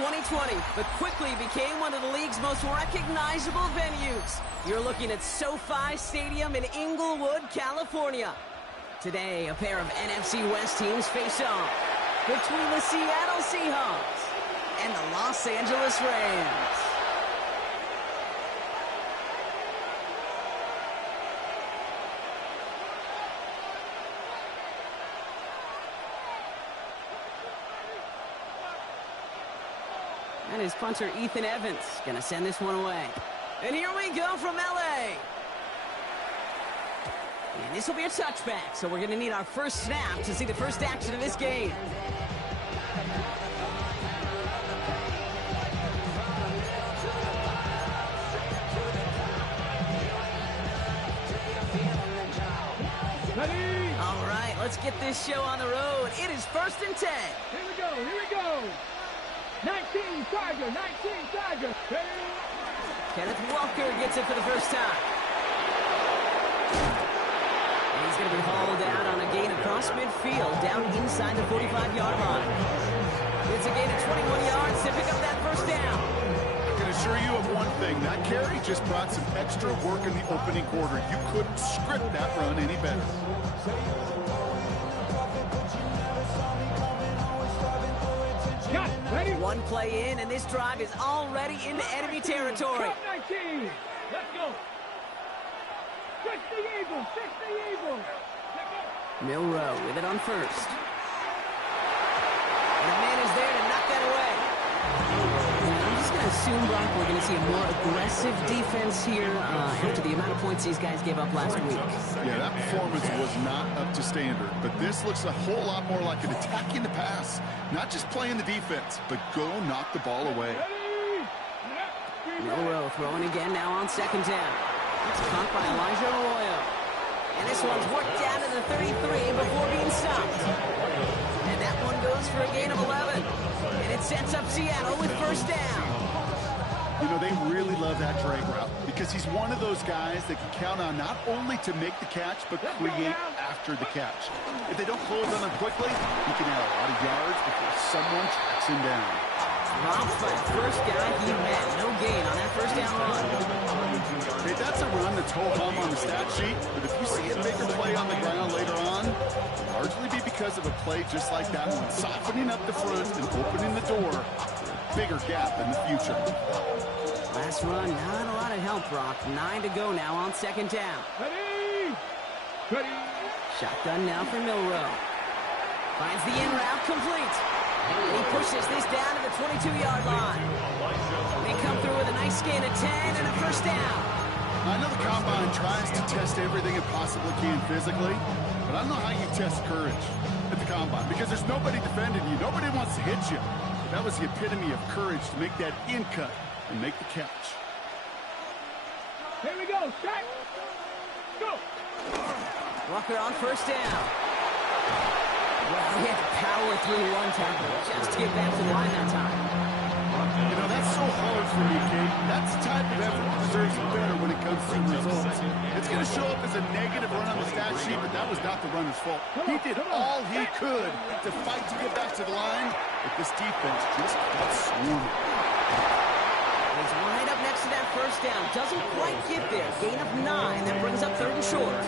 2020, but quickly became one of the league's most recognizable venues. You're looking at SoFi Stadium in Inglewood, California. Today, a pair of NFC West teams face off between the Seattle Seahawks and the Los Angeles Rams. And his punter, Ethan Evans, going to send this one away. And here we go from L.A. And this will be a touchback, so we're going to need our first snap to see the first action of this game. Ready? All right, let's get this show on the road. It is 1st and 10. Here we go, here we go. 19 Tiger, 19 Tiger. Ready? Kenneth Walker gets it for the first time. And he's going to be hauled out on a gain across midfield, down inside the 45-yard line. It's a gain of 21 yards to pick up that first down. I can assure you of one thing. That carry just brought some extra work in the opening quarter. You couldn't script that run any better. Ready? One play in, and this drive is already into enemy territory. 19. Let's go. 60 Eagles, 60 Eagles. Milroe with it on first. And the man is there to knock that away. And I'm just going to assume, Brock, we're going to see a more aggressive defense here after the amount of points these guys gave up last week. Yeah, that performance was not up to standard, but this looks a whole lot more like an attacking the pass. Not just playing the defense, but go knock the ball away. Milroe throwing again now on 2nd down. It's caught by Elijah Arroyo. And this one's worked down to the 33 before being stopped. And that one goes for a gain of 11. And it sets up Seattle with 1st down. You know, they really love that drag route because he's one of those guys that can count on not only to make the catch, but create after the catch. If they don't close on him quickly, he can add a lot of yards before someone tracks him down. Dropped by the first guy he met. No gain on that 1st down run. Hey, that's a run that's ho-hum on the stat sheet, but if you see a bigger play on the ground later on, it'll largely be because of a play just like that one, softening up the front and opening the door for a bigger gap in the future. Last run, not a lot of help, Brock. 9 to go now on 2nd down. Ready? Ready? Shotgun now for Milroe. Finds the in route complete. And he pushes this down to the 22-yard line. They come through with a nice gain of 10 and a 1st down. I know the Combine tries to test everything it possibly can physically, but I don't know how you test courage at the Combine because there's nobody defending you. Nobody wants to hit you. That was the epitome of courage to make that in cut and make the catch. Here we go. Strike. Go. Walker on 1st down. Well, he had to power through one tackle just to get back to the line that time. You know, that's so hard for me, Kate. That's the type of effort that deserves better when it comes to results. It's going to show up as a negative run on the stat sheet, but that was not the runner's fault. He did all he could to fight to get back to the line, but this defense just got swarming. He's right up next to that 1st down. Doesn't quite get there. Gain of 9. That brings up 3rd and short.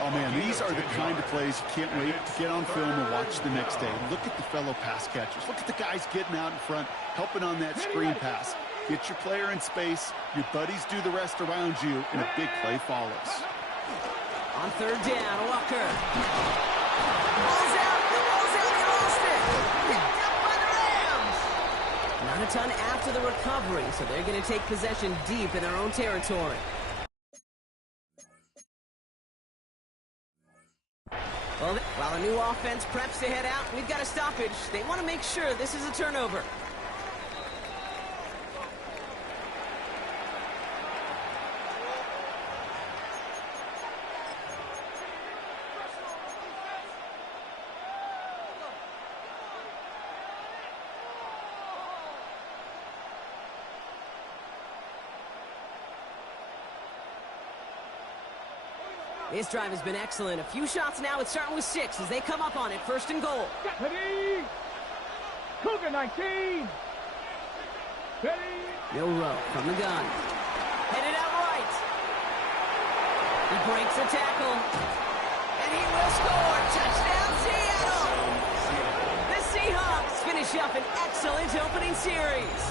Oh, man, these are the kind of plays you can't wait to get on film and watch the next day. Look at the fellow pass catchers. Look at the guys getting out in front, helping on that screen pass. Get your player in space. Your buddies do the rest around you, and a big play follows. On 3rd down, Walker. Ball's out. The ball's out. They lost it. Picked up by the Rams. Not a ton after the recovery, so they're going to take possession deep in their own territory. Well, while the new offense preps to head out, we've got a stoppage. They want to make sure this is a turnover. This drive has been excellent. A few shots now. It's starting with 6 as they come up on it. 1st and goal. Ready? Cougar 19. Ready? Milroe from the gun. Headed out right. He breaks the tackle. And he will score. Touchdown, Seattle. The Seahawks finish up an excellent opening series.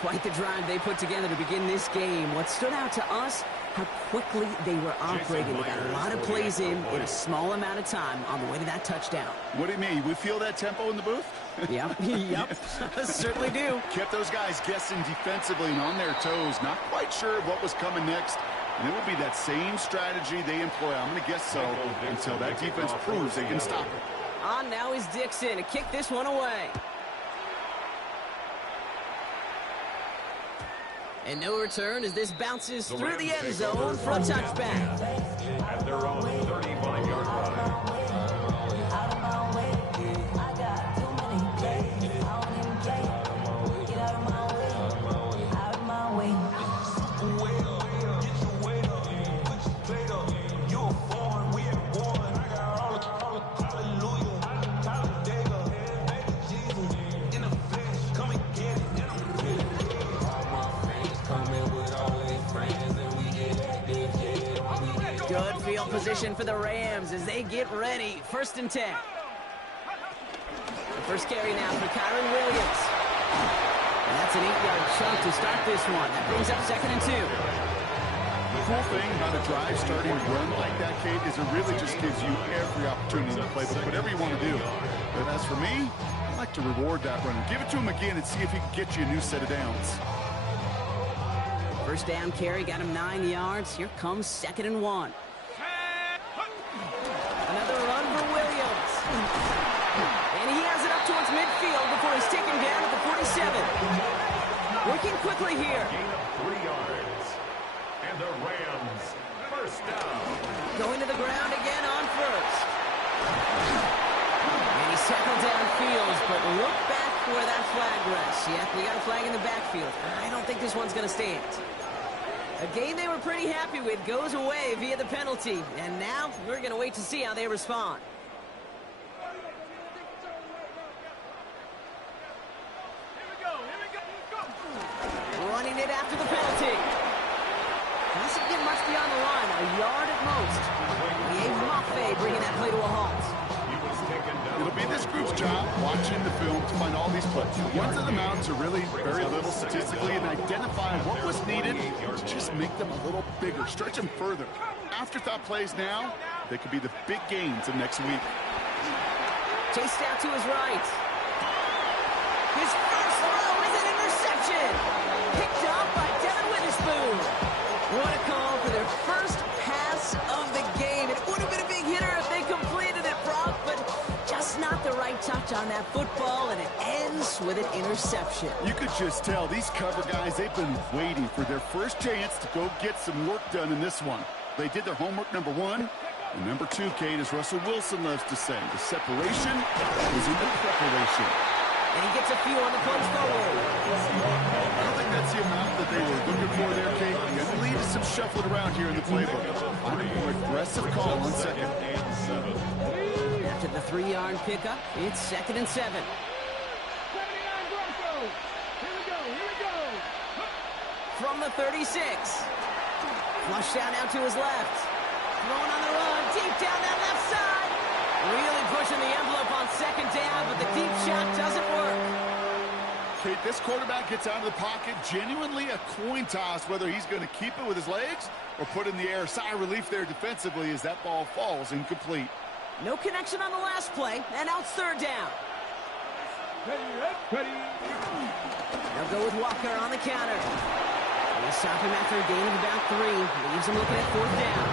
Quite the drive they put together to begin this game. What stood out to us, how quickly they were operating. They got a lot of plays in a small amount of time on the way to that touchdown. What do you mean? We feel that tempo in the booth? Yep, certainly do. Kept those guys guessing defensively and on their toes, not quite sure of what was coming next. And it will be that same strategy they employ, I'm going to guess so, until that defense proves they can stop it. On now is Dixon to kick this one away. And no return as this bounces through the end zone for a touchback. And they're on the 35-yard line. Good field position for the Rams as they get ready. 1st and 10. The first carry now for Kyren Williams. And that's an 8-yard chunk to start this one. That brings up 2nd and 2. The cool thing about a drive starting to run like that, Kate, is it really just gives you every opportunity to play whatever you want to do. But as for me, I like to reward that runner. Give it to him again and see if he can get you a new set of downs. First down carry got him 9 yards. Here comes 2nd and 1. Another run for Williams. And he has it up towards midfield before he's taken down at the 47. Working quickly here. Gain of 3 yards. And the Rams, first down. Going to the ground again on first. And he's tackled downfield, but look back where that flag rests. Yeah, we got a flag in the backfield. I don't think this one's going to stand. A game they were pretty happy with goes away via the penalty. And now we're going to wait to see how they respond. Running it after the penalty. Doesn't get much beyond the line, a yard at most. Dave Maffei bringing that play to a halt. It'll be this group's job watching the film to find all these plays. Ones of the mountains are really very little statistically and identify what was needed to just make them a little bigger, stretch them further. Afterthought plays now, they could be the big gains of next week. Chased out to his right. His first throw is an interception. Picked up by Devin Witherspoon. What a call for their first pass of the game. It would have been a big hitter if they completed it, Brock, but just not the right touch on that football, and it ends with an interception. You could just tell these cover guys, they've been waiting for their first chance to go get some work done in this one. They did their homework, number 1. And number 2, Kate, as Russell Wilson loves to say, the separation is in the preparation. And he gets a few on the punch forward. I don't think that's the amount that they were looking for there, Kate. Going to lead to some shuffling around here in the playbook. On a more aggressive call on 2nd. After the 3-yard pickup, it's 2nd and 7. 79 Broncos. Here we go. From the 36. Flushed out now to his left. Throwing on the run, deep down that left side. Really pushing the envelope on 2nd down, but the deep shot doesn't work. Kate, this quarterback gets out of the pocket, genuinely a coin toss whether he's going to keep it with his legs or put in the air. Sigh of relief there defensively as that ball falls incomplete. No connection on the last play, and now it's 3rd down. Ready. They'll go with Walker on the counter. They stop him after a gain of about 3. Leaves him looking at 4th down.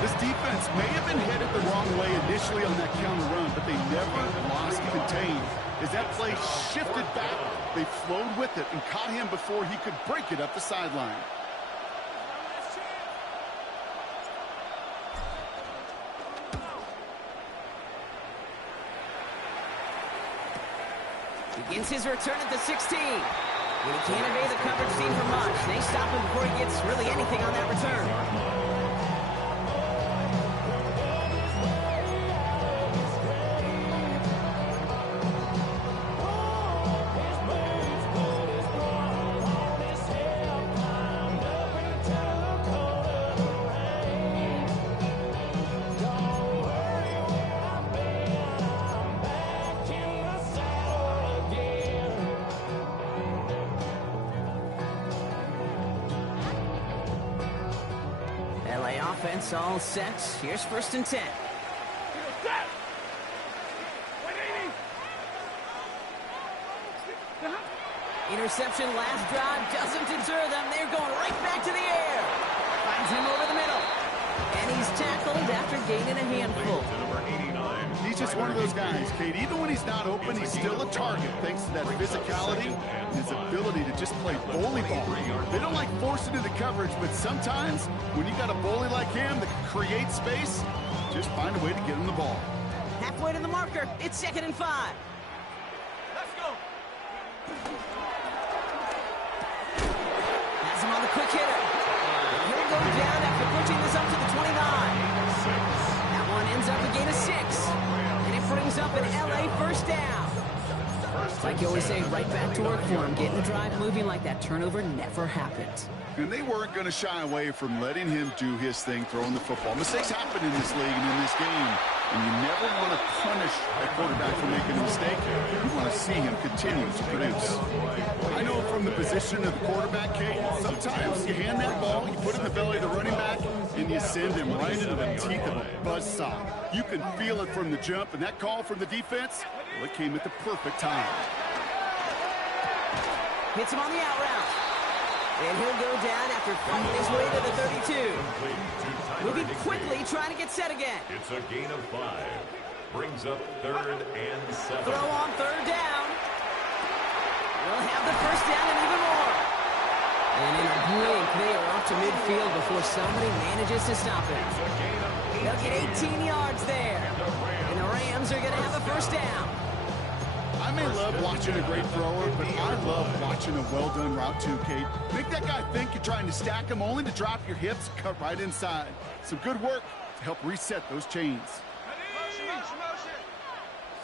This defense may have been headed the wrong way initially on that counter run, but they never lost contain. As that play shifted back, they flowed with it and caught him before he could break it up the sideline. Begins his return at the 16. And he can't evade the coverage team for much. They stop him before he gets really anything on that return. Offense all set. Here's 1st and 10. Set. 180. Interception last drive doesn't deter them. They're going right back to the air. Finds him over the middle. And he's tackled after gaining a handful. He's just one of those guys, Kate. Even when he's not open, he's still a target thanks to that physicality and his ability to just play bully ball. They don't like forcing into coverage, but sometimes when you got a bully like him that can create space, just find a way to get him the ball. Halfway to the marker. It's 2nd and 5. Let's go. Has him on the quick hitter. He'll go down after pushing this up to the 29. That one ends up a gain of 6. And it brings up an LA 1st down. Like you always say, right back to work for him. Getting the drive moving like that turnover never happened. And they weren't going to shy away from letting him do his thing, throwing the football. Mistakes happen in this league and in this game. And you never want to punish a quarterback for making a mistake. You want to see him continue to produce. I know from the position of the quarterback, Kate, sometimes you hand that ball, you put it in the belly of the running back, and you send him right into the teeth of a buzzsaw. You can feel it from the jump, and that call from the defense, well, it came at the perfect time. Hits him on the out route. And he'll go down after fighting his way to the 32. Moving quickly, trying to get set again. It's a gain of 5. Brings up 3rd and 7. Throw on 3rd down. We'll have the 1st down and even more. And in a blink, they are off to midfield before somebody manages to stop it. They'll get 18 yards there. And the Rams are going to have a 1st down. I may love watching a great thrower, but I love watching a well-done route too, Kate. Make that guy think you're trying to stack him only to drop your hips, cut right inside. Some good work to help reset those chains. Motion.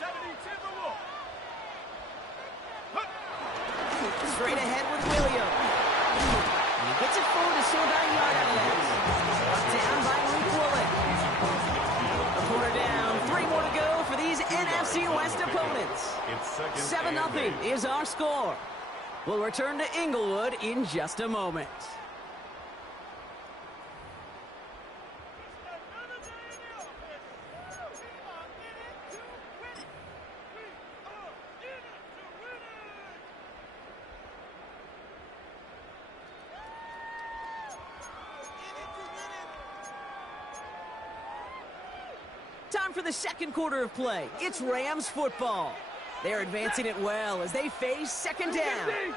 70 Timberwolves. Straight ahead with Williams. And he gets it forward to still about a yard out of that. Brought down by Luke Woolen. A quarter down, 3 more to go for these NFC West opponents. 7-0 is our score. We'll return to Inglewood in just a moment. Time for the 2nd quarter of play. It's Rams football. They're advancing it well as they face 2nd down.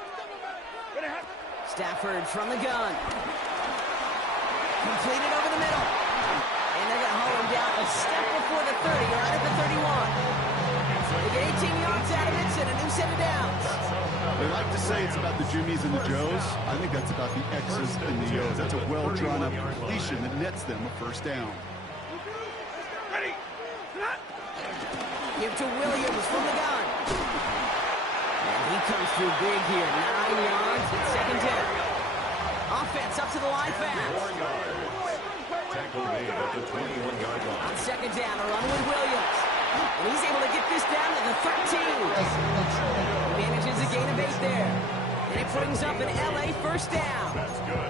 Stafford from the gun. Completed over the middle. And they're going to haul him down a step before the 30, right at the 31. They get 18 yards out of it and a new set of downs. They like to say it's about the Jimmies and the Joes. I think that's about the X's and the O's. That's a well-drawn-up completion that nets them a 1st down. Give to Williams from the gun. And he comes through big here. 9 yards and 2nd down. Offense up to the line fast. 4 yards. Tackle made at the 21-yard line. On 2nd down, a run with Williams. And he's able to get this down to the 13. Manages a gain of 8 there. And it brings up an LA 1st down. That's good.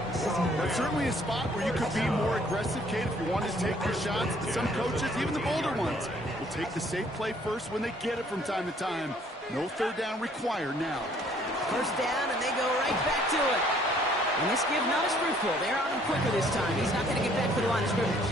That's certainly a spot where you could be more aggressive, Kate, if you wanted to take your shots. But some coaches, even the bolder ones, will take the safe play first when they get it from time to time. No 3rd down required now. 1st down, and they go right back to it. And this give not as fruitful. They're on him quicker this time. He's not going to get back to the line of scrimmage.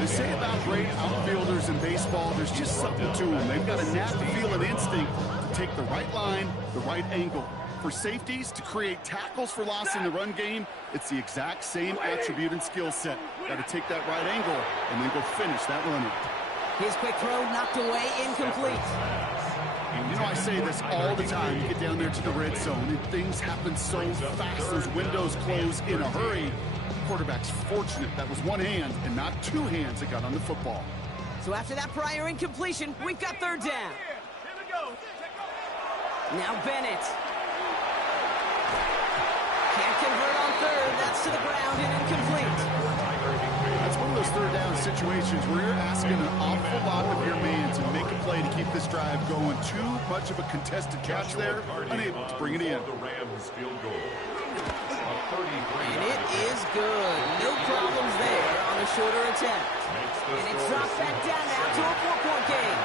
They say about great outfielders in baseball, there's just something to them. They've got a knack to feel an instinct to take the right line, the right angle. For safeties to create tackles for loss in the run game, it's the exact same attribute and skill set. Got to take that right angle and then go finish that runner. His quick throw knocked away, incomplete. You know, I say this all the time. You get down there to the red zone, and things happen so fast. Those windows close in a hurry. Quarterback's fortunate that was one hand and not 2 hands that got on the football. So after that prior incompletion, we've got 3rd down. Here we go. Now Bennett. Can't convert on 3rd. That's to the ground and incomplete. That's one of those 3rd down situations where you're asking an awful lot of your man to make a play to keep this drive going. Too much of a contested catch there, unable to bring it in. The Rams field goal. And it is good. No problems there on the shorter attempt. And it's dropped back down now to a 4-point game.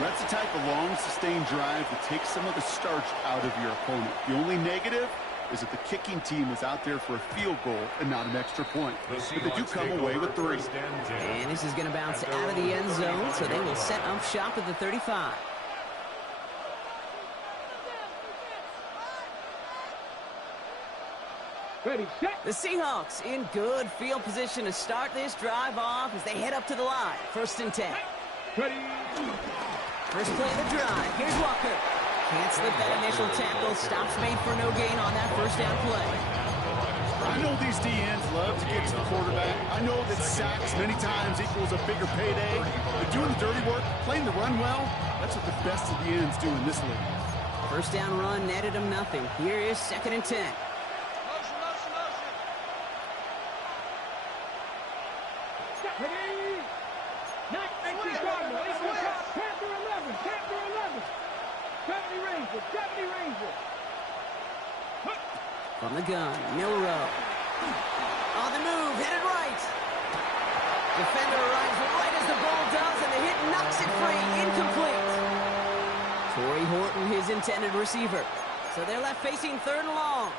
That's the type of long, sustained drive that takes some of the starch out of your opponent. The only negative is that the kicking team is out there for a field goal and not an extra point. But they do come away with 3. And this is going to bounce out of the end zone, so they will set up shop at the 35. Ready, set. The Seahawks in good field position to start this drive off as they head up to the line. 1st and 10. Ready. First play of the drive. Here's Walker. Can't slip that initial tackle. Stops made for no gain on that 1st down play. I know these DNs love to get to the quarterback. I know that sacks many times equals a bigger payday. But doing the dirty work, playing the run well, that's what the best of the ends do in this league. 1st down run netted him nothing. Here is 2nd and 10. Ready. 19 Cardinal. Panther 11. Panther 11. 70 Ranger. From the gun, Milrow. On the move, headed right. Defender arrives right as the ball does, and the hit knocks it free. Incomplete. Torrey Horton, his intended receiver. So they're left facing 3rd and long.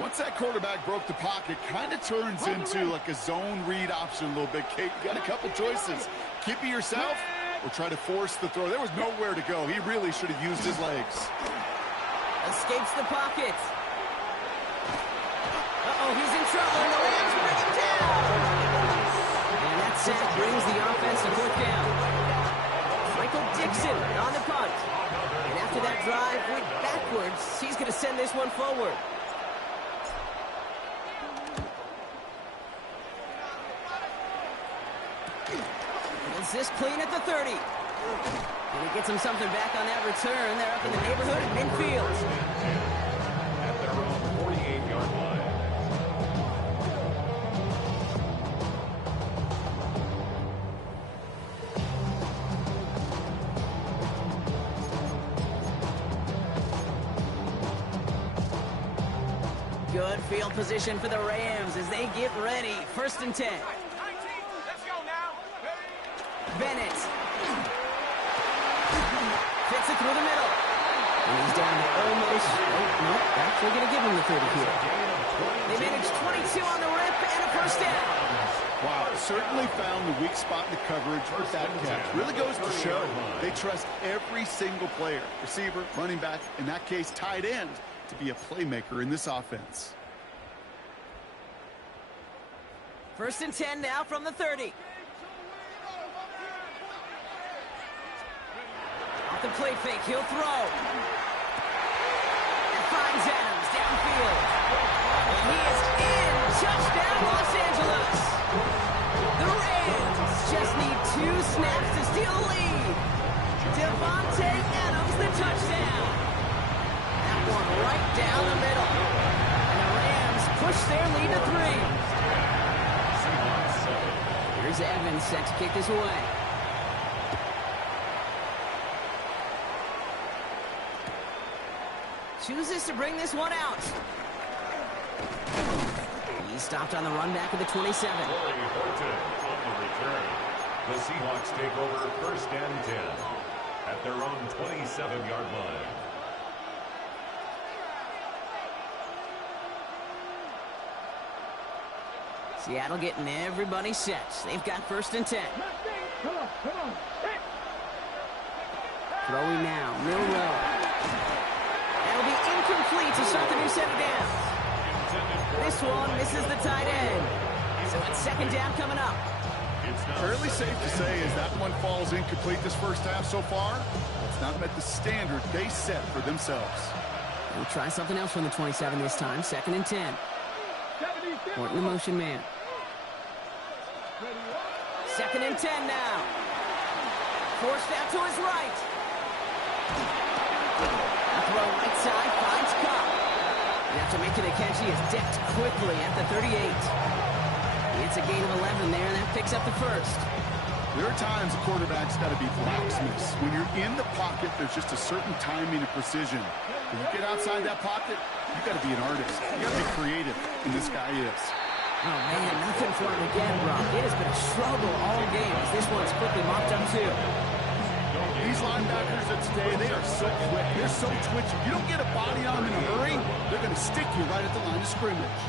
Once that quarterback broke the pocket, kind of turns into like a zone read option a little bit, Kate. You got a couple choices. Keep it yourself or try to force the throw. There was nowhere to go. He really should have used his legs. Escapes the pocket. Uh-oh, he's in trouble, and the Rams bring him down. And that sack brings the offense to 4th down. Michael Dixon on the punt. And after that drive went backwards, he's going to send this one forward. Is this clean at the 30? And he gets him something back on that return. They're up in the neighborhood at midfield. At their own 48-yard line. Good field position for the Rams as they get ready. 1st and 10. Bennett. Fits it through the middle. And he's down to almost, nope, actually going to give him the 30 here. They managed 22 on the rip and a 1st down. Wow, certainly found the weak spot in the coverage with that catch. Really goes to show they trust every single player, receiver, running back, in that case, tight end, to be a playmaker in this offense. 1st and 10 now from the 30. Off the play fake, he'll throw. And finds Adams downfield. And he is in. Touchdown, Los Angeles. The Rams just need 2 snaps to steal the lead. Devontae Adams, the touchdown. That one right down the middle. And the Rams push their lead to 3. Here's Evans set to kick this away. Chooses to bring this one out. He stopped on the run back of the 27. Torrey Horton on the return. The Seahawks take over 1st and 10 at their own 27-yard line. Seattle getting everybody set. They've got 1st and 10. Come on. Throwing now, Milrow. That'll be incomplete to start the new set of downs. This one misses the tight end. So it's 2nd down coming up. Fairly safe to say as that one falls incomplete this 1st half so far, it's not met the standard they set for themselves. We'll try something else from the 27 this time. 2nd and 10. Horton the motion man. 2nd and 10 now. Forced out to his right. Throw right side, finds Cobb. And after making a catch, he is decked quickly at the 38. It's a gain of 11 there, and that picks up the 1st. There are times a quarterback's got to be blacksmiths. When you're in the pocket, there's just a certain timing and precision. When you get outside that pocket, you got to be an artist. You got to be creative, and this guy is. Oh, man, nothing for him again, Brock. It has been a struggle all game as this one's quickly mopped up, too. These linebackers of today, they are so quick. They're so twitchy. You don't get a body on them in a hurry, they're going to stick you right at the line of scrimmage.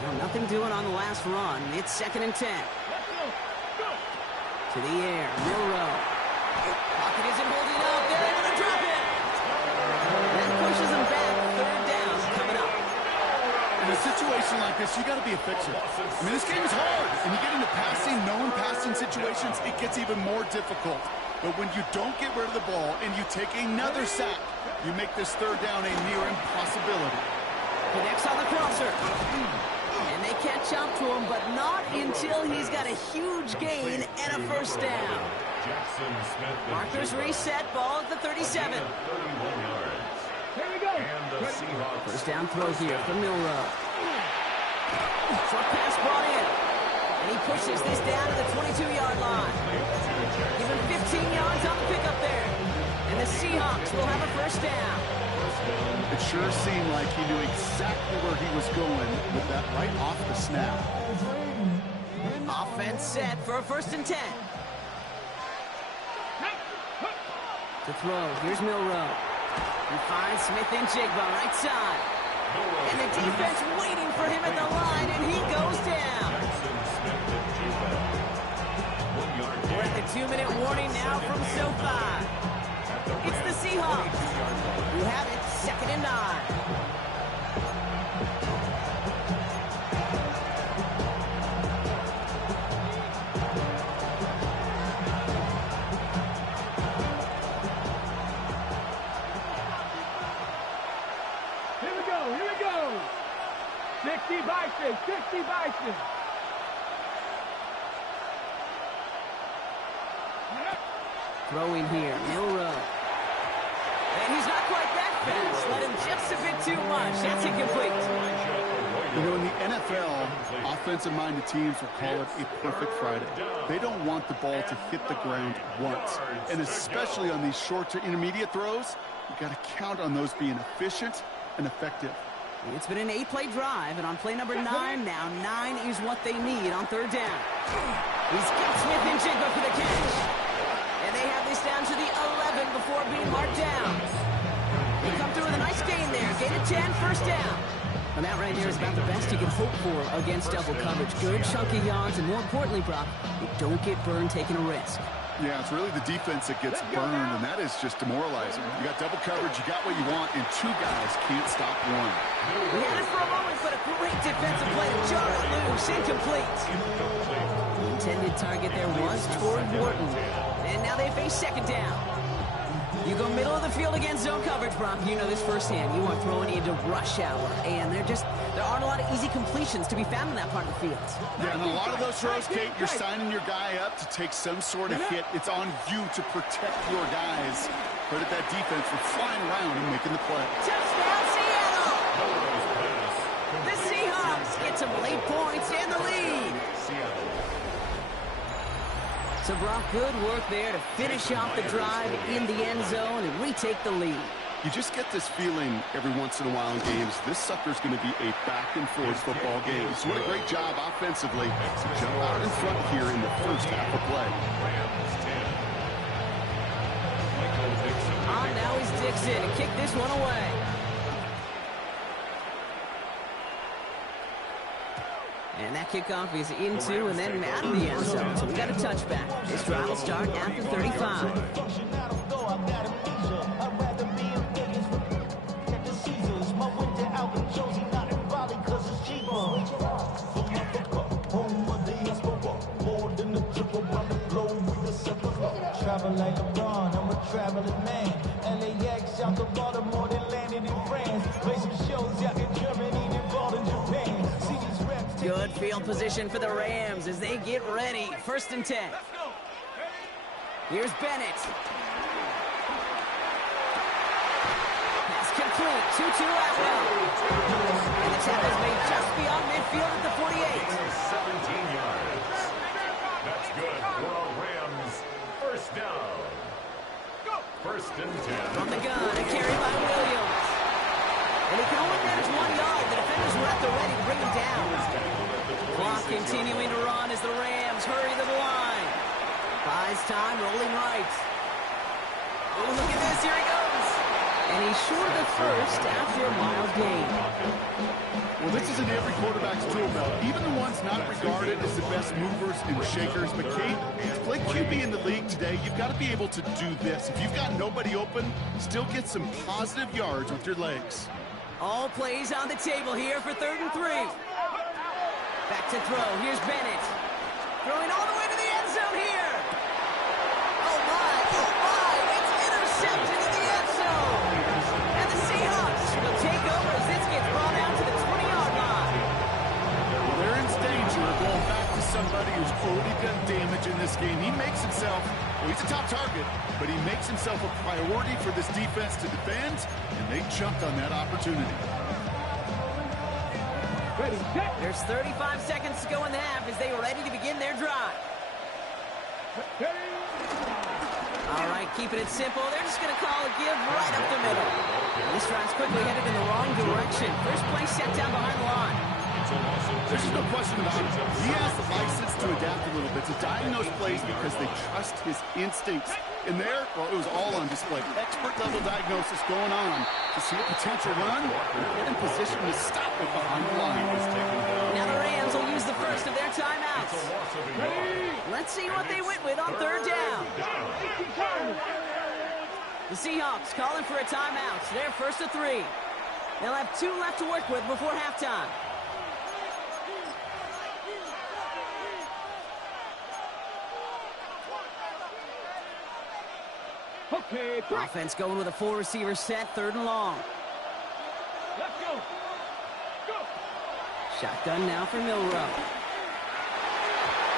Well, nothing doing on the last run. It's 2nd and 10. To the air, Milroe. Pocket isn't holding up. They're able to drop it. That pushes him back. 3rd down coming up. In a situation like this, you got to be a fixer. I mean, this game is hard. And you get into passing, known passing situations, it gets even more difficult. But when you don't get rid of the ball and you take another sack, you make this 3rd down a near impossibility. Connects on the crosser. And they catch up to him, but not until he's got a huge gain and a 1st down. Markers reset, ball at the 37. 31 yards. Here we go. And the Seahawks. 1st down throw here from Milroe. Short pass brought in. And he pushes this down to the 22-yard line. Give him 15 yards on the pickup there. And the Seahawks will have a 1st down. It sure seemed like he knew exactly where he was going with that right off the snap. Offense set for a 1st and 10. To throw, here's Milroe. He finds Smith-Njigba right side. And the defense waiting for him at the line, and he goes down. We're at the 2-minute warning now from SoFi. It's the Seahawks who have it 2nd and 9. Here we go. 60 Bison. Throwing here, Milroe. And he's not quite that fast. Let him just a bit too much. That's incomplete. You know, in the NFL, offensive-minded teams will call it a perfect Friday. They don't want the ball to hit the ground once. And especially on these short to intermediate throws, you got to count on those being efficient and effective. It's been an 8-play drive, and on play number 9 now, 9 is what they need on 3rd down. He's got Smith-Njigba for the catch. And they have this down to the 11 before being marked down. They come through with a nice gain there. Gain of 10, 1st down. And that right there is about the best you can hope for against double coverage. Good chunky yards, and more importantly, Brock, you don't get burned taking a risk. Yeah, it's really the defense that gets burned, and that is just demoralizing. You got double coverage, you got what you want, and 2 guys can't stop one. We had it for a moment, but a great defensive play to jar it loose. Incomplete. The intended target there was toward Wharton. And now they face 2nd down. You go middle of the field against zone coverage, Brock. You know this firsthand. You are throwing into rush hour, and there aren't a lot of easy completions to be found in that part of the field. Yeah, and a lot of those throws, Kate, you're signing your guy up to take some sort of hit. It's on you to protect your guys. Credit that defense for flying around and making the play. Touchdown, Seattle! The Seahawks get some late points and the lead. So, Brock, good work there to finish off the drive in the end zone and retake the lead. You just get this feeling every once in a while in games, this sucker's going to be a back-and-forth football game. So what a great job offensively to jump out in front here in the 1st half of play. On now is Dixon to kick this one away. And that kickoff is into and then out of the end zone. So we got a touchback. This drive will start at the 35. Travel like LeBron, I'm a traveling man. LAX out the Baltimore, they landed in France. Play some shows out in Germany, then ball in Japan. See these reps. Good field position for the Rams as they get ready. 1st and 10. Here's Bennett. Pass complete. 2-2 Atwell. And the tackle's made just beyond midfield at the 48. 17 yards. That's good for a Rams 1st down. 1st and 10. From the gun, a carry by Williams. And he can only manage 1 yard. The defenders were at the ready to bring him down. Clock continuing to run as the Rams hurry to the line. Buys time, rolling right. Oh, look at this. Here he goes. And he's short of the first after a mild gain. Well, this isn't every quarterback's tool belt. Even the ones not regarded as the best movers and shakers. But, Kate, to play QB in the league today, you've got to be able to do this. If you've got nobody open, still get some positive yards with your legs. All plays on the table here for 3rd and 3. Back to throw. Here's Bennett. Throwing all the way to the end zone here. Oh, my. It's intercepted in the end zone. And the Seahawks will take over as this gets brought out to the 20-yard line. Well, they're in danger of going back to somebody who's already done damage in this game. He makes himself, well, he's a top target, but he makes himself a priority for this defense to defend, and they jumped on that opportunity. Ready, set. There's 35 seconds to go in the half as they are ready to begin their drive. All right, keeping it simple. They're just going to call a give right up the middle. This drive's quickly headed in the wrong direction. First play set down behind the line. There's just no question about it. He has the license to adapt a little bit, to diagnose plays because they trust his instincts. And there, well, it was all on display. Expert-level diagnosis going on to see a potential run and get in position to stop it behind the line. Now the Rams will use the first of their timeouts. Let's see what they went with on 3rd down. The Seahawks calling for a timeout. They're 1st of 3. They'll have 2 left to work with before halftime. Okay, Offense going with a 4-receiver set, 3rd and long. let's go. Go. Shotgun now for Milrow.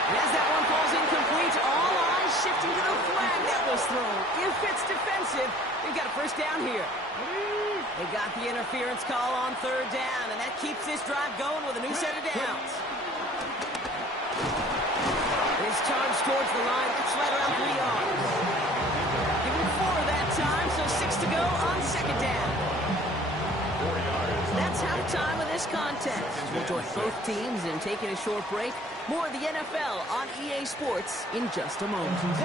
And as that one falls incomplete, all eyes shifting to the flag that was thrown. If it's defensive, they've got a 1st down here. They got the interference call on 3rd down, and that keeps this drive going with a new set of downs. His charge towards the line, it's right around 3 yards. Give him 4 that time, so 6 to go on 2nd down. That's halftime of this contest. We'll join both teams in taking a short break. More of the NFL on EA Sports in just a moment. Michael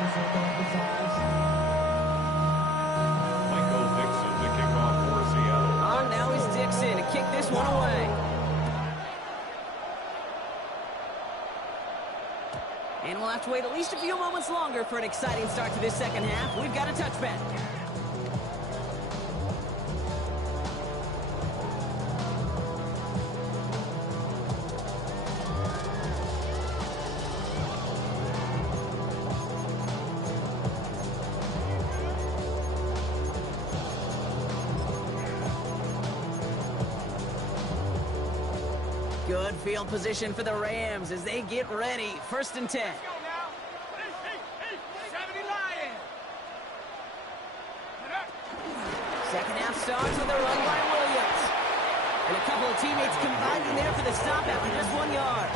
Dixon to kick off for Seattle. On now is Dixon to kick this one away. And we'll have to wait at least a few moments longer for an exciting start to this 2nd half. We've got a touchback. Good field position for the Rams as they get ready. 1st and 10. Second half starts with a run by Williams. And a couple of teammates combining there for the stop after just 1 yard.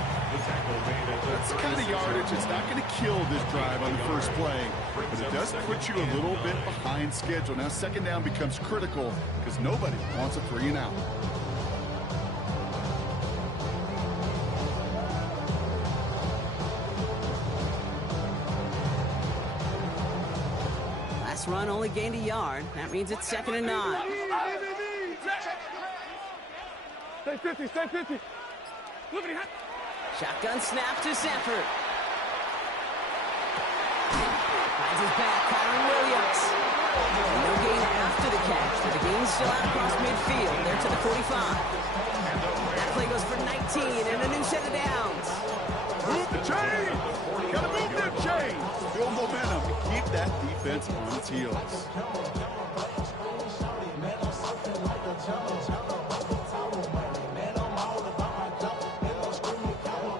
That's the kind of yardage that's not going to kill this drive on the first play, but it does put you a little bit behind schedule. Now 2nd down becomes critical because nobody wants a 3 and out. Last run only gained a yard. That means it's 2nd and 9. Stay 50, stay 50. Look at him. Shotgun snap to Sanford. Finds his back, Kyron Williams. No gain after the catch, but the gain's still out across midfield. They're to the 45. That play goes for 19 and a new set of downs. Move the chain! Gotta move them chains! Build momentum. Keep that defense on its heels.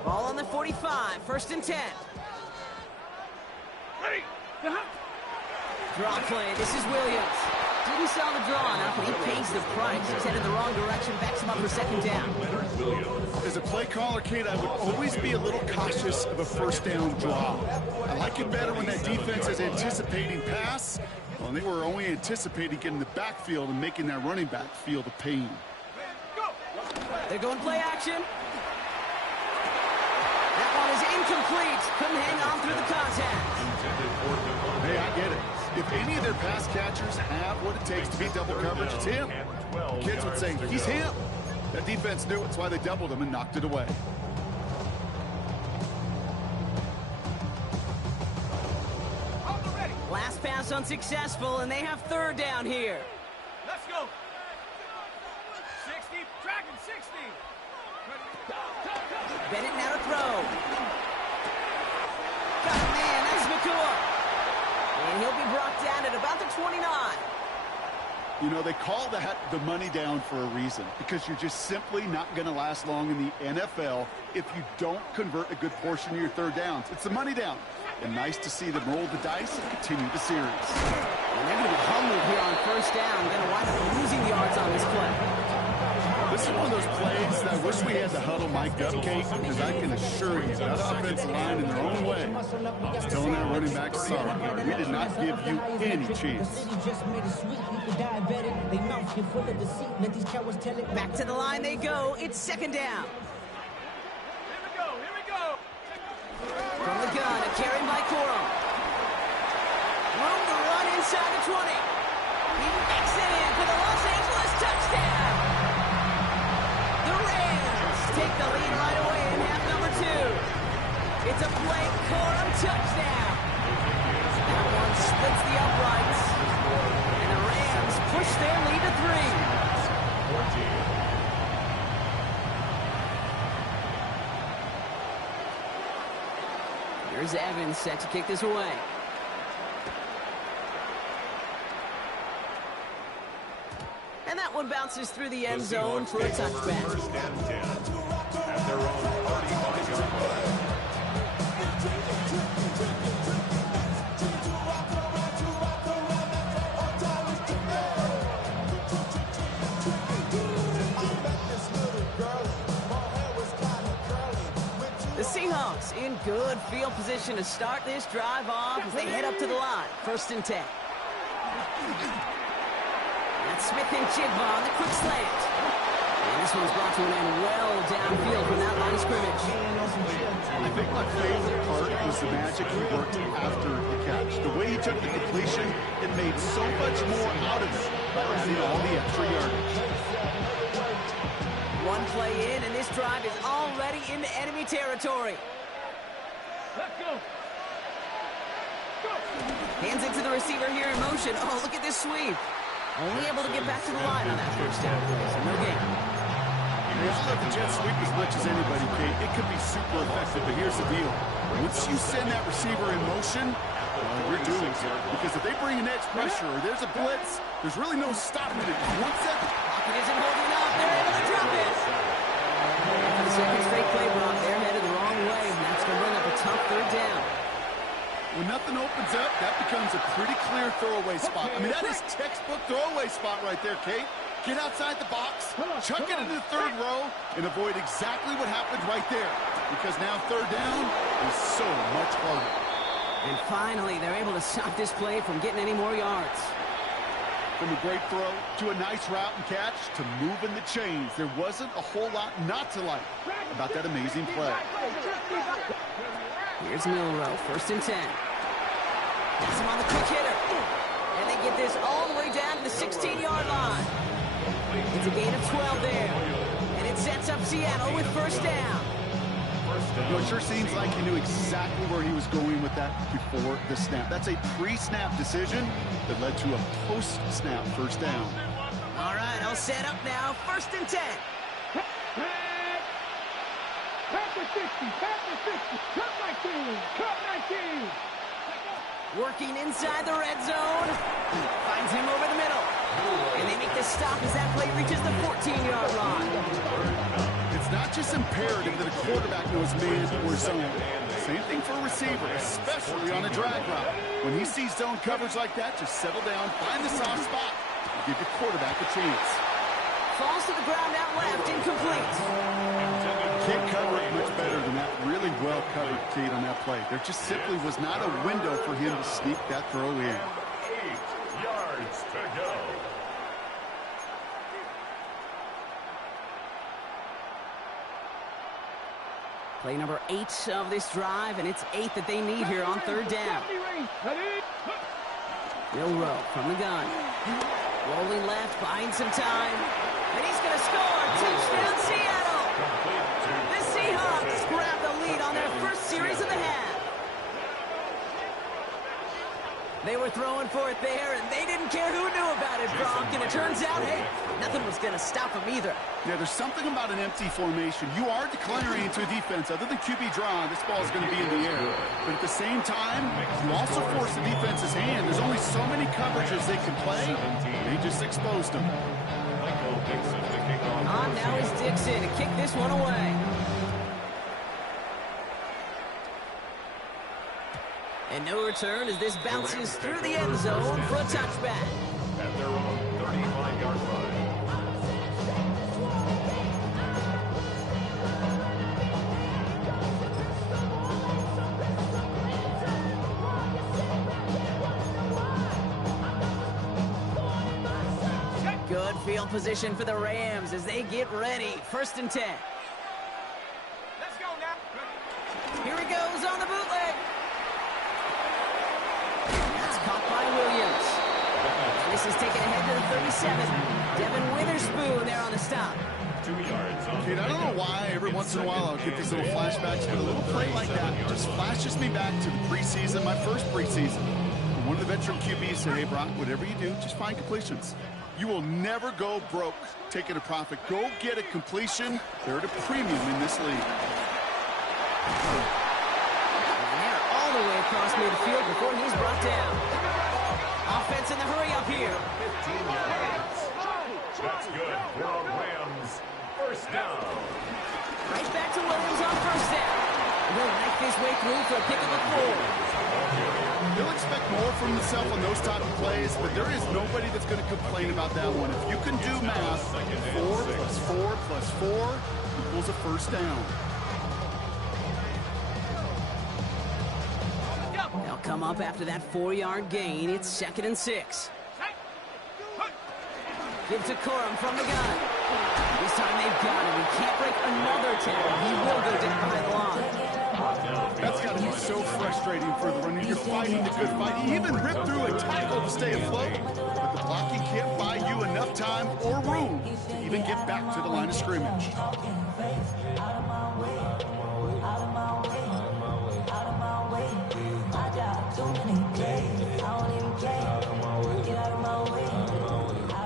Ball on the 45, 1st and 10. Ready. Draw play, this is Williams. Didn't sell the draw enough, and he pays the price. He's headed the wrong direction, backs him up for 2nd down. As a play caller, Kate, I would always be a little cautious of a 1st down draw. I like it better when that defense is anticipating pass. Well, they were only anticipating getting the backfield and making that running back feel the pain. They're going play action. That one is incomplete. Couldn't hang on through the contact. Hey, I get it. If any of their pass catchers have what it takes to beat double coverage, it's him. Kids would say, he's him. That defense knew it's why they doubled him and knocked it away. Last pass unsuccessful, and they have third down here. Let's go. 60, tracking 60. Bennett now to throw. Got a man, that's Nakua. And he'll be brought down at about the 29. You know, they call that the money down for a reason, because you're just simply not going to last long in the NFL if you don't convert a good portion of your third downs. It's the money down. And nice to see them roll the dice and continue the series. And they're going to be humbled here on first down. Going to wind up losing yards on this play. This is one of those plays that I wish we had the huddle mic'd up, Kate, because I can assure you that offensive line in their own way is telling that running back, sorry, we did not give you any chance. Back to the line they go. It's second down. Here we go. From the gun, a carry by Corum. Room to run inside the 20. He makes it in for the Los Angeles touchdown. The Rams take the lead right away in half number 2. It's a Blake Corum touchdown. That one splits the uprights. And the Rams push their lead to 3. Here's Evans set to kick this away. And that one bounces through the end zone for a touchback. First and 10 at their own 35-yard line. The Seahawks in good field position to start this drive off as they head up to the line. First and 10. That's Smith and Chigba on the quick slant. And this one's brought to an end well downfield from that line of scrimmage. I think my favorite part was the magic he worked after the catch. The way he took the completion, it made so much more out of it by adding all the extra yardage. One play in, and this drive is already into enemy territory. Let's go. Hands it to the receiver here in motion. Oh, look at this sweep. Only able to get back to the line on that first down play, so no gain. They all love the jet sweep as much as anybody, Kate. It could be super effective, but here's the deal. Once you send that receiver in motion, you're doomed. Because if they bring an edge pressure or there's a blitz, there's really no stopping it. Once that Pocket isn't holding up. They're able to drop it. For the second straight play block, they're headed the wrong way, and that's going to bring up a tough third down. when nothing opens up, that becomes a pretty clear throwaway spot. I mean, that is textbook throwaway spot right there, Kate. Get outside the box, chuck it into the third row, and avoid exactly what happened right there. Because now third down is so much harder. And finally, they're able to stop this play from getting any more yards. From a great throw to a nice route and catch to moving the chains, there wasn't a whole lot not to like about that amazing play. Here's Milroe, 1st and 10. Gets him on the quick hitter. And they get this all the way down to the 16-yard line. It's a gain of 12 there. And it sets up Seattle with first down. You know, it sure seems like he knew exactly where he was going with that before the snap. That's a pre-snap decision that led to a post-snap first down. All right, all set up now. 1st and 10. Pass the 60, pass the 60, cut 19, cut 19. Working inside the red zone. Finds him over the middle. And they make the stop as that play reaches the 14-yard line. It's not just imperative that a quarterback knows man or zone. Same thing for a receiver, especially on a drag route. When he sees zone coverage like that, just settle down, find the soft spot, and give your quarterback a chance. Falls to the ground out left, incomplete. Can't cover it much better than that. Really well covered, Kate, on that play. There just simply was not a window for him to sneak that throw in. 8 yards to go. Play number 8 of this drive, and it's 8 that they need here on third down. Milroe from the gun. Rolling left, buying some time. And he's going to score. Touchdown, Seattle. The Seahawks grab the lead on their first series of the half. They were throwing for it there, and they didn't care who knew about it, Brock. And it turns out, hey, nothing was going to stop them either. Yeah, there's something about an empty formation. You are declaring into a defense. Other than QB draw, this ball is going to be in the air. But at the same time, you also force the defense's hand. There's only so many coverages they can play. They just exposed them. On now is Dixon to kick this one away. And no return as this bounces through the end zone for a touchback. At their own 35-yard line. Good field position for the Rams as they get ready. 1st and 10. Let's go now. Here he goes on the bootleg. That's caught by Williams. And this is taken ahead to the 37. Devin Witherspoon there on the stop. 2 yards on. Dude, I don't know why every once in a while I'll get these little flashbacks, but a little play like that just flashes me back to the preseason, my first preseason. One of the veteran QBs said, hey, Brock, whatever you do, just find completions. You will never go broke taking a profit. Go get a completion. They're at a premium in this league. And they're all the way across midfield before he's brought down. Offense in the hurry up here. 15 yards. That's good for the Rams. 1st down. Right back to Williams on 1st down. They'll make this way through for a pick of the 4. He'll expect more from himself on those type of plays, but there is nobody that's going to complain about that one. If you can do math, 4 plus 4 plus 4 equals a 1st down. They'll come up after that 4-yard gain. It's 2nd and 6. Give to Corum from the gun. This time they've got him. He can't break another tackle. He will go down behind the line. That's got to be so frustrating for the runner. You're fighting the good fight. You even rip through a tackle to stay afloat, but the blocking can't buy you enough time or room to even get back to the line of scrimmage.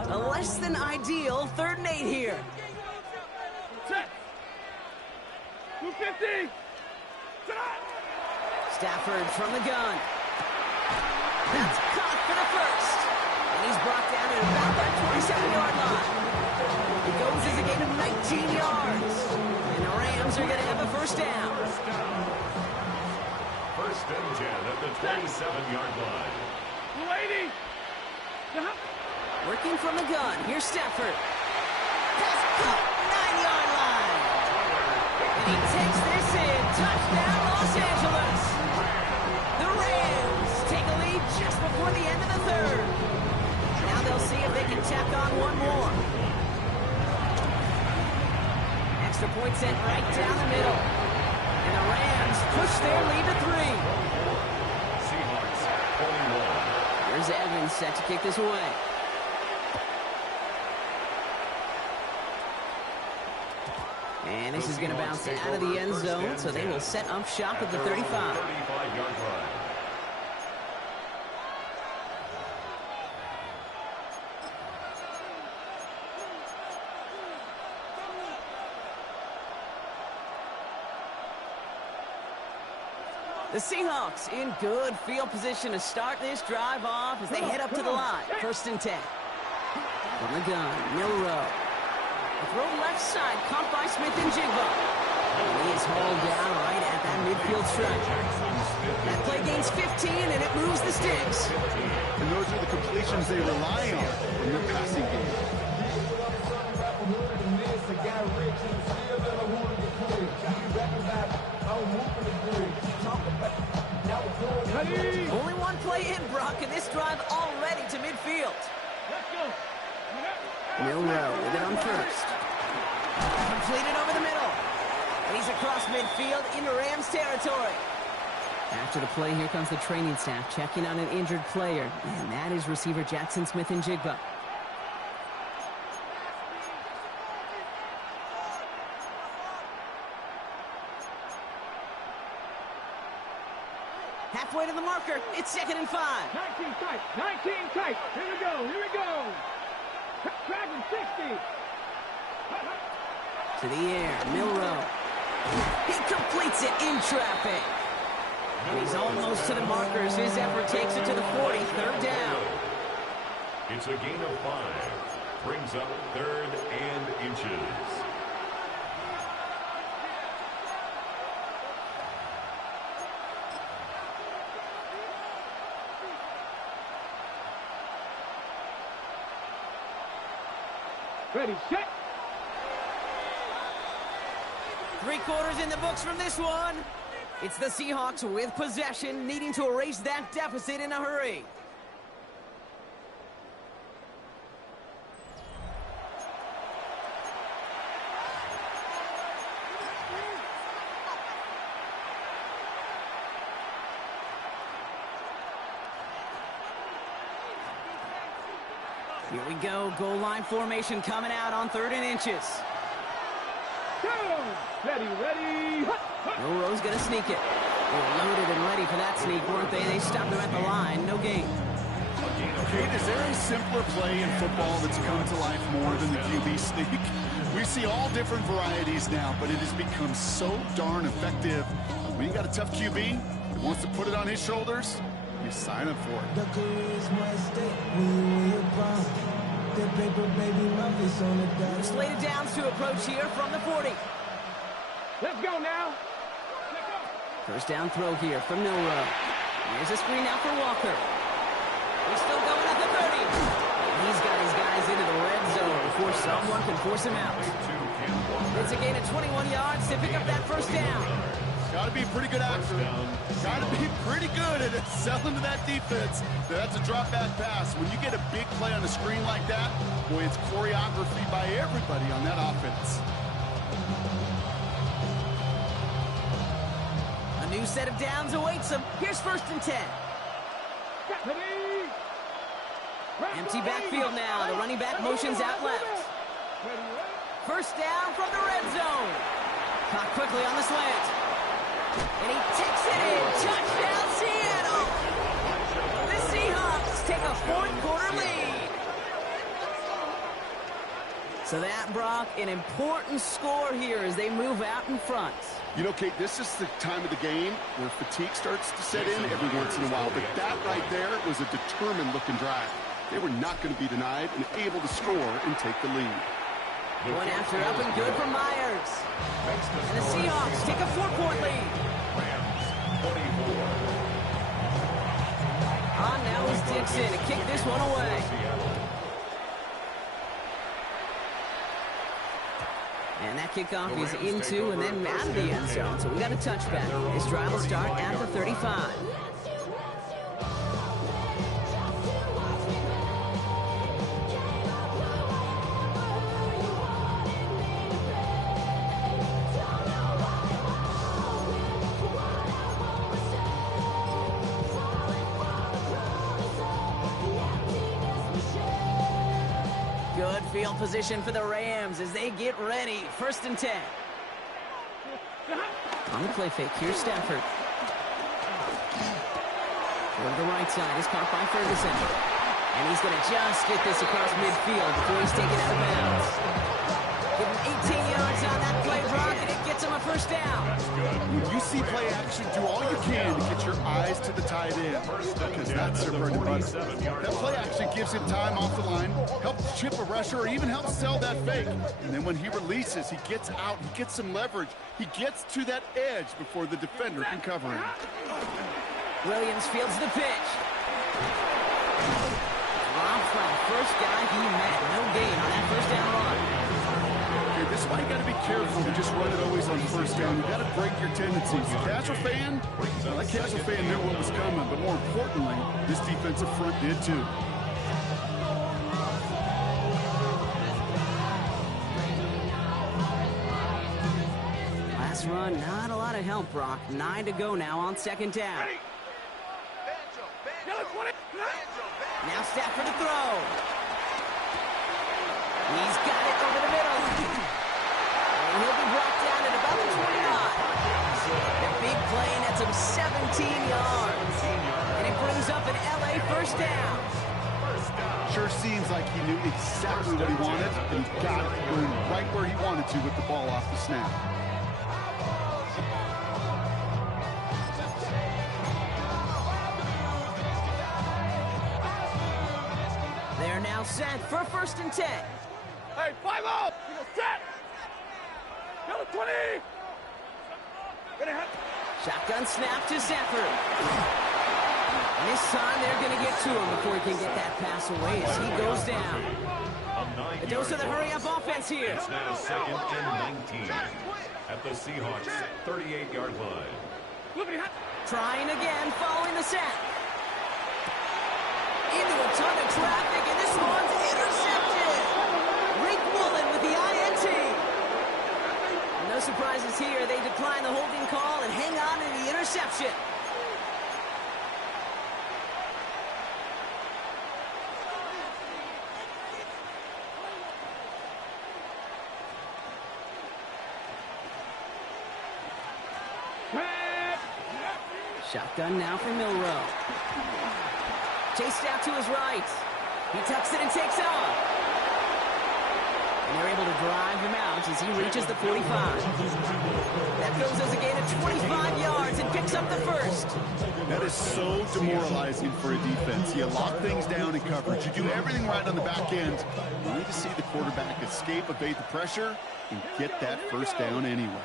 A less than ideal 3rd and 8 here. Set. 250. Stafford from the gun. That's caught for the 1st. And he's brought down at about that 27-yard line. It goes as a gain of 19 yards. And the Rams are going to have a 1st down. 1st and 10 at the 27-yard line. 280. Working from the gun. Here's Stafford. Pass caught. 9-yard line. And he takes this in. Touchdown, Los Angeles. The Rams take a lead just before the end of the 3rd. Now they'll see if they can tack on one more. Extra point sent right down the middle. And the Rams push their lead to 3. Seahawks 41. Here's Evans set to kick this away. And this is going to bounce out of the end zone, so they will set up shop at the 35. 35-yard line. The Seahawks in good field position to start this drive off as they head up to the line. 1st and 10. From the gun, Milroe. A throw left side, caught by Smith and Jigba. And he is hauled down right at that midfield stripe. That play gains 15, and it moves the sticks. And those are the completions they rely on in their passing game. Only one play in, Brock, and this drive already to midfield. Let's go. Milroe with it on 1st. Completed over the middle. And he's across midfield into Rams territory. After the play, here comes the training staff checking on an injured player. And that is receiver Jackson Smith-Njigba. Halfway to the marker. It's 2nd and 5. 19 tight. 19 tight. Here we go. Here we go. Dragon 60. To the air. Milroe. He completes it in traffic. And he's almost to the markers. His effort takes it to the 40. 3rd down. It's a gain of 5. Brings up 3rd and inches. Ready, set. 3 quarters in the books from this one. It's the Seahawks with possession, needing to erase that deficit in a hurry. Here we go, goal line formation coming out on 3rd and inches. Ready, ready. Milroe's gonna sneak it. They were loaded and ready for that sneak, weren't they? They stopped him at the line, no gain. Kate, is there a simpler play in football that's come to life more than the QB sneak? We see all different varieties now, but it has become so darn effective. When you got a tough QB that wants to put it on his shoulders, you sign up for it. Slated downs to approach here from the 40. Let's go now. 1st down throw here from Milroe. Here's a screen out for Walker. He's still going at the 30. And he's got his guys into the red zone before someone can force him out. It's a gain of 21 yards to pick up that 1st down. Got to be a pretty good actor. Got to be pretty good at selling to that defense. That's a drop back pass. When you get a big play on a screen like that, boy, it's choreography by everybody on that offense. A new set of downs awaits him. Here's 1st and 10. Empty backfield now. The running back motions out left. 1st down from the red zone. Caught quickly on the slant. And he takes it in. Touchdown, Seattle. The Seahawks take a 4th quarter lead. So that, Brock, an important score here as they move out in front. You know, Kate, this is the time of the game where fatigue starts to set in every once in a while. But that right there was a determined-looking drive. They were not going to be denied and able to score and take the lead. Going after up and good for Myers. And the Seahawks take a 4-point lead. On now is Dixon to kick this one away. And that kickoff is into and then out of the end zone. So we got a touchback. This drive will start at the 35. Good field position for the Rams as they get ready. 1st and 10. On the play fake, here's Stafford. Go to the right side, is caught by Ferguson. And he's going to just get this across midfield before he's taken out of bounds. Give him 18 yards on that play, Brock, and it gets him a 1st down. When you see play action, do all you can to get your eyes to the tight end, because that's their bread and butter. That play action gives him time off the line, helps chip a rusher, or even helps sell that fake. And then when he releases, he gets out, he gets some leverage. He gets to that edge before the defender can cover him. Williams fields the pitch. Rob Flat, 1st guy he met. No gain on that 1st down run. Okay, this is why you got to be careful to just run it always on 1st down. You got to break your tendencies. Casual fan, well, that casual fan knew what was coming, but more importantly, this defensive front did too. this run, not a lot of help, Brock. 9 to go now on second down. Now Stafford to throw. He's got it over the middle. And he'll be brought down at about the 29. The big play nets him 17 yards. And it brings up an LA first down. Sure seems like he knew exactly what he wanted, and he got it going right where he wanted to with the ball off the snap. They're now set for first and 10. Hey, 5-0. Set. Yellow 20. Shotgun snap to Stafford. And this time they're going to get to him before he can get that pass away as he goes down. A dose of the hurry-up offense here. It's now second and 19 at the Seahawks 38-yard line. Trying again following the sack. Into a ton of traffic, and this one's intercepted. Rick Woolen with the INT. No surprises here. They decline the holding call and hang on to the interception. Shotgun now for Milroe. Chased out to his right. He tucks it and takes off. And they're able to drive him out as he reaches the 45. That goes as a gain of 25 yards and picks up the first. That is so demoralizing for a defense. You lock things down in coverage. You do everything right on the back end. You need to see the quarterback escape, evade the pressure, and get that first down anyway.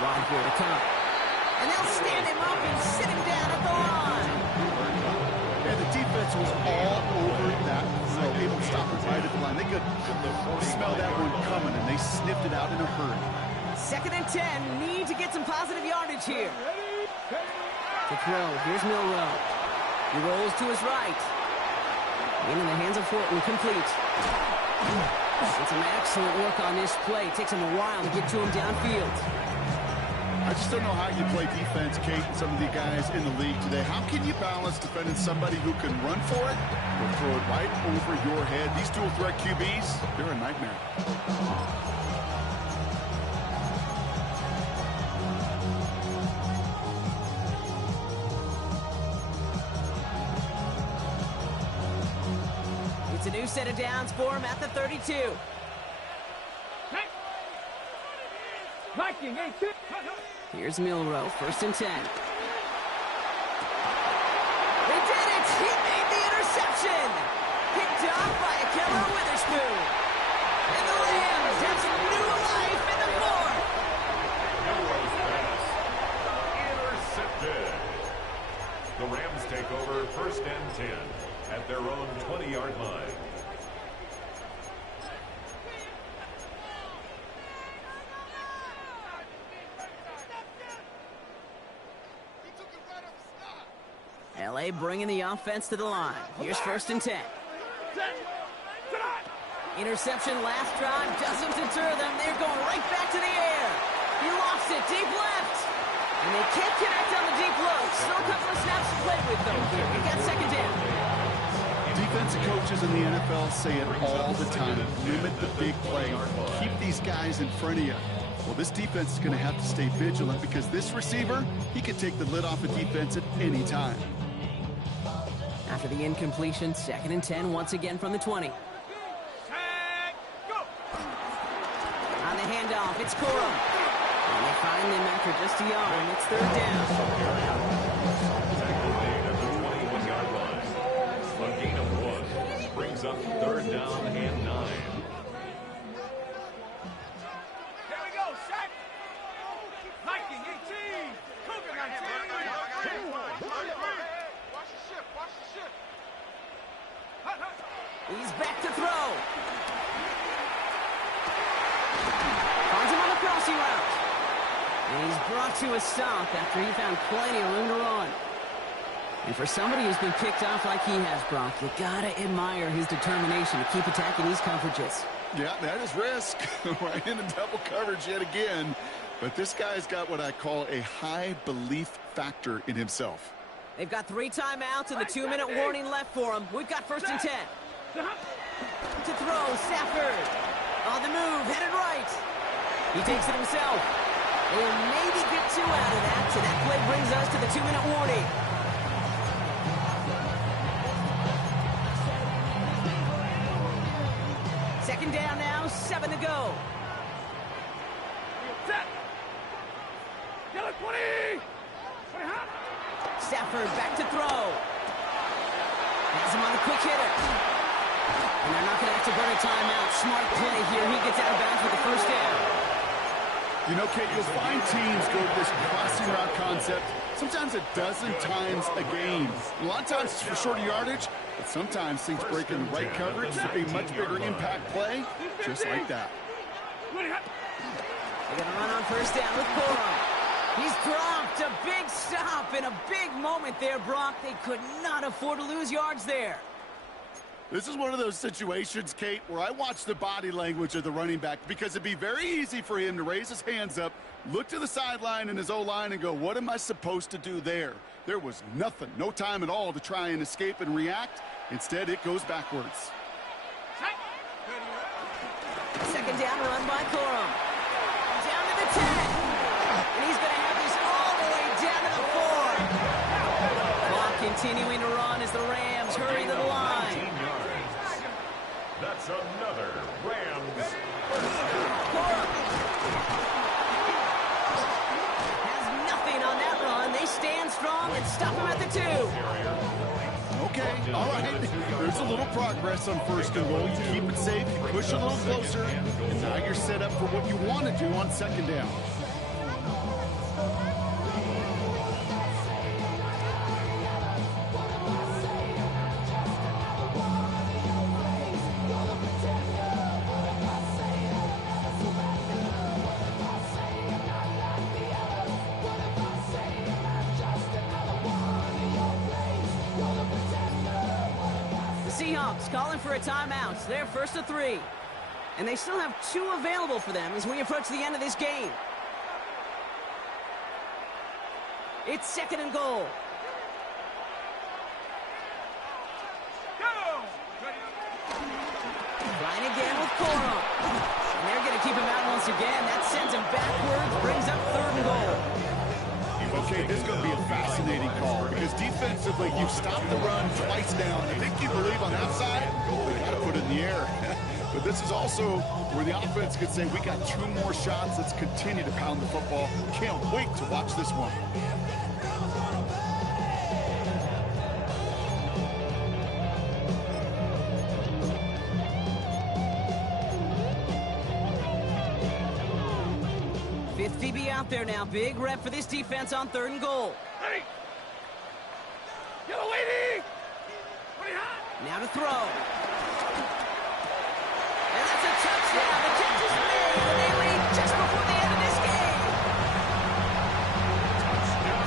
Right here to come. And they'll stand him up and sit him down at the line. And the defense was all over that throw, able to stop it right at the line. They could smell that one coming, and they sniffed it out in a hurry. Second and 10. Need to get some positive yardage here. To throw. Here's Milroe. He rolls to his right. Into the hands of Horton. Complete. And some excellent work on this play. It takes him a while to get to him downfield. I just don't know how you play defense, Kate, and some of the guys in the league today. How can you balance defending somebody who can run for it or throw it right over your head? These dual threat QBs, they're a nightmare. It's a new set of downs for him at the 32. Viking 18. Here's Milroe, first and 10. They did it! He made the interception! Picked off by Ahkello Witherspoon. And the Rams have some new life in the fourth. Milroe's pass intercepted. The Rams take over first and 10 at their own 20-yard line. LA bringing the offense to the line. Here's first and 10. Interception last drive doesn't deter them. They're going right back to the air. He lost it deep left. And they can't connect on the deep low. Still a couple of snaps to play with, though. Here, we got second down. Defensive coaches in the NFL say it all the time. Limit the big play. Keep these guys in front of you. Well, this defense is going to have to stay vigilant because this receiver, he can take the lid off a defense at any time. After the incompletion, second and 10 once again from the 20. On the handoff, it's Corum. And they find him after just a yard. It's third down. Tackle made at the 21-yard line. A gain of 1 brings up third down and 9. Here we go, Shaq. Viking 18. Cougar 19. Watch the shift. Watch the shift. He's back to throw. Finds him on the crossing route. And he's brought to a stop after he found plenty of room to run. And for somebody who's been kicked off like he has, Brock, you gotta admire his determination to keep attacking these coverages. Yeah, that is risk. Right into double coverage yet again. But this guy's got what I call a high belief factor in himself. They've got 3 timeouts and the 2-minute warning left for them. We've got 1st and 10. To throw, Stafford. On the move, headed right. He takes it himself. He'll maybe get 2 out of that, so that play brings us to the 2-minute warning. Second down now, 7 to go. Stafford back to throw. Has him on a quick hitter. And they're not going to have to burn a timeout. Smart play here. He gets out of bounds with the 1st down. You know, Kate, you'll find teams go to this crossing route concept sometimes a dozen times a game. A lot of times it's for shorter yardage, but sometimes things break in the right coverage for a much bigger impact play, just like that. They're going to run on 1st down with Corum. He's dropped. A big stop and a big moment there, Brock. They could not afford to lose yards there. This is one of those situations, Kate, where I watch the body language of the running back because it'd be very easy for him to raise his hands up, look to the sideline in his O-line and go, what am I supposed to do there? There was nothing, no time at all to try and escape and react. Instead, it goes backwards. 2nd down run by Corum. Down to the 10. And he's going to have this all the way down to the 4. Clock continuing to run as the Rams hurry to the line. That's another Rams. Corum has nothing on that run. They stand strong and stop him at the 2. Okay, all right. There's a little progress on 1st and goal. You keep it safe, you push a little closer, and now you're set up for what you want to do on 2nd down. Seahawks calling for a timeout. They're 1st and 3. And they still have 2 available for them as we approach the end of this game. It's 2nd and goal. Trying again with Corum. And they're going to keep him out once again. That sends him backwards, brings up 3rd and goal. Okay, this is going to be a fascinating call because defensively, you've stopped the run twice down. I think you believe on that side, we got to put it in the air. But this is also where the offense could say, we got 2 more shots. Let's continue to pound the football. Can't wait to watch this one. DB out there now. Big rep for this defense on 3rd and goal. Ready. Yellow lady. Now to throw. And that's a touchdown. The catch is made, and they lead just before the end of this game.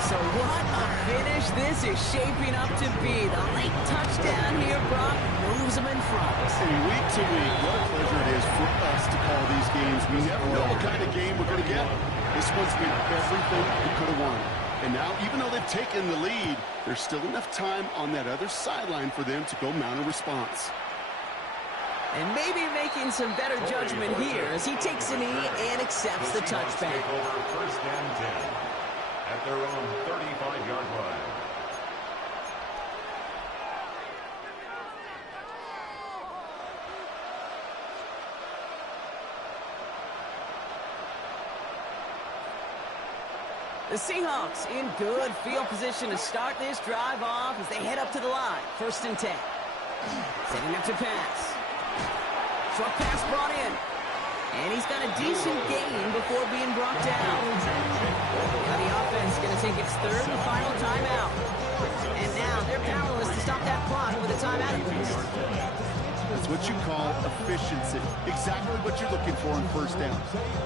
So what a finish this is shaping up to be. The late touchdown here, Brock, moves them in front. And week to week, what a pleasure it is for us to call these games. We never know what kind of game we're going to get. This one's been everything we could have won. And now, even though they've taken the lead, there's still enough time on that other sideline for them to go mount a response. And maybe making some better judgment here as he takes a knee and accepts the touchback. Take over 1st and 10 at their own 35-yard line. The Seahawks in good field position to start this drive off as they head up to the line. 1st and 10. Setting up to pass. Short pass brought in. And he's got a decent gain before being brought down. Now the offense is going to take its 3rd and final timeout. And now they're powerless to stop that clock with a timeout at least. That's what you call efficiency. Exactly what you're looking for on 1st down.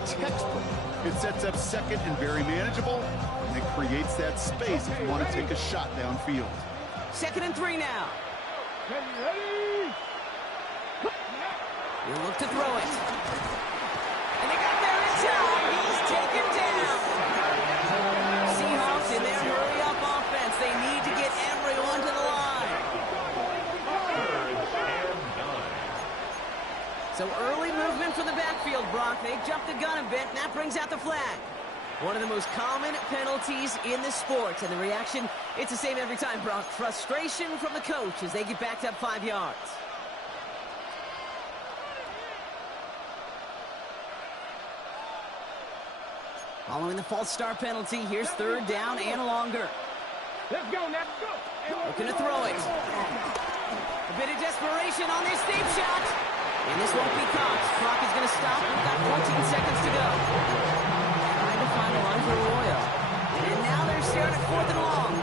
Textbook. It sets up 2nd and very manageable, and it creates that space if you want to take a shot downfield. 2nd and 3 now. He'll look to throw it. And they got there in time. He's taken down. Seahawks in their hurry-up offense. They need to get everyone to the line. So early movement from the backfield, Brock. They jumped the gun a bit, and that brings out the flag. One of the most common penalties in the sport. And the reaction, it's the same every time, Brock. Frustration from the coach as they get backed up 5 yards. Following the false start penalty, here's third down and longer. Let's go, let's go. Looking to throw it. A bit of desperation on this deep shot. And this won't be caught. Clock is going to stop. We've got 14 seconds to go. Trying to find a line for Royal. And now they're staring at 4th and long.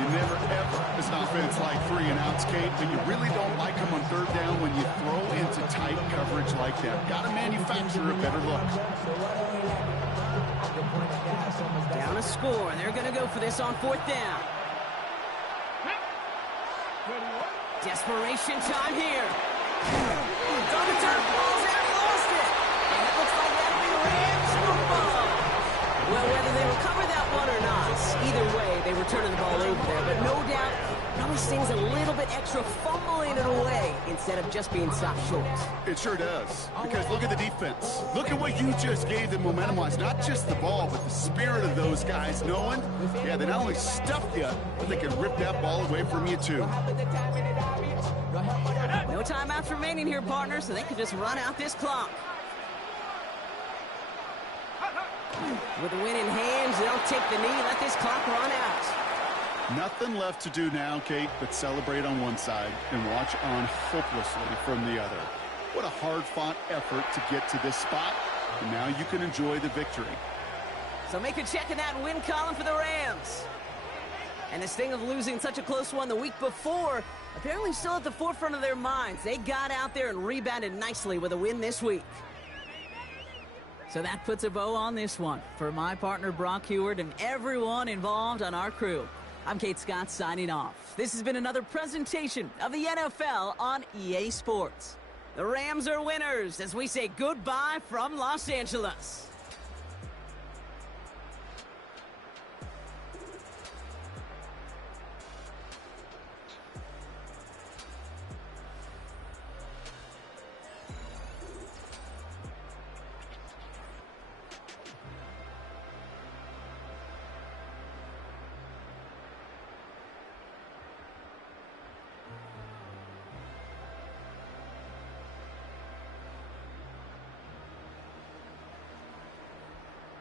You never, ever, as an offense, like 3 and outs, Kate, but you really don't like them on third down when you throw into tight coverage like that. Got to manufacture a better look. Down a score. They're going to go for this on 4th down. Desperation time here. It's on the turf, balls out, he lost it. And it looks like that'll be the Rams football. Well, whether they recover that one or not, either way, they were turning the ball over there. But no doubt, probably stings a little bit extra fumbling it away instead of just being stopped short. It sure does, because look at the defense. Look at what you just gave them momentum-wise. Not just the ball, but the spirit of those guys knowing, yeah, they not only stuffed you, but they can rip that ball away from you, too. No timeouts remaining here, partner, so they can just run out this clock. With the win in hands, they'll take the knee, let this clock run out. Nothing left to do now, Kate, but celebrate on one side and watch on hopelessly from the other. What a hard-fought effort to get to this spot, and now you can enjoy the victory. So make a check in that win column for the Rams. And the sting of losing such a close one the week before, apparently still at the forefront of their minds. They got out there and rebounded nicely with a win this week. So that puts a bow on this one. For my partner Brock Huard and everyone involved on our crew, I'm Kate Scott signing off. This has been another presentation of the NFL on EA Sports. The Rams are winners as we say goodbye from Los Angeles.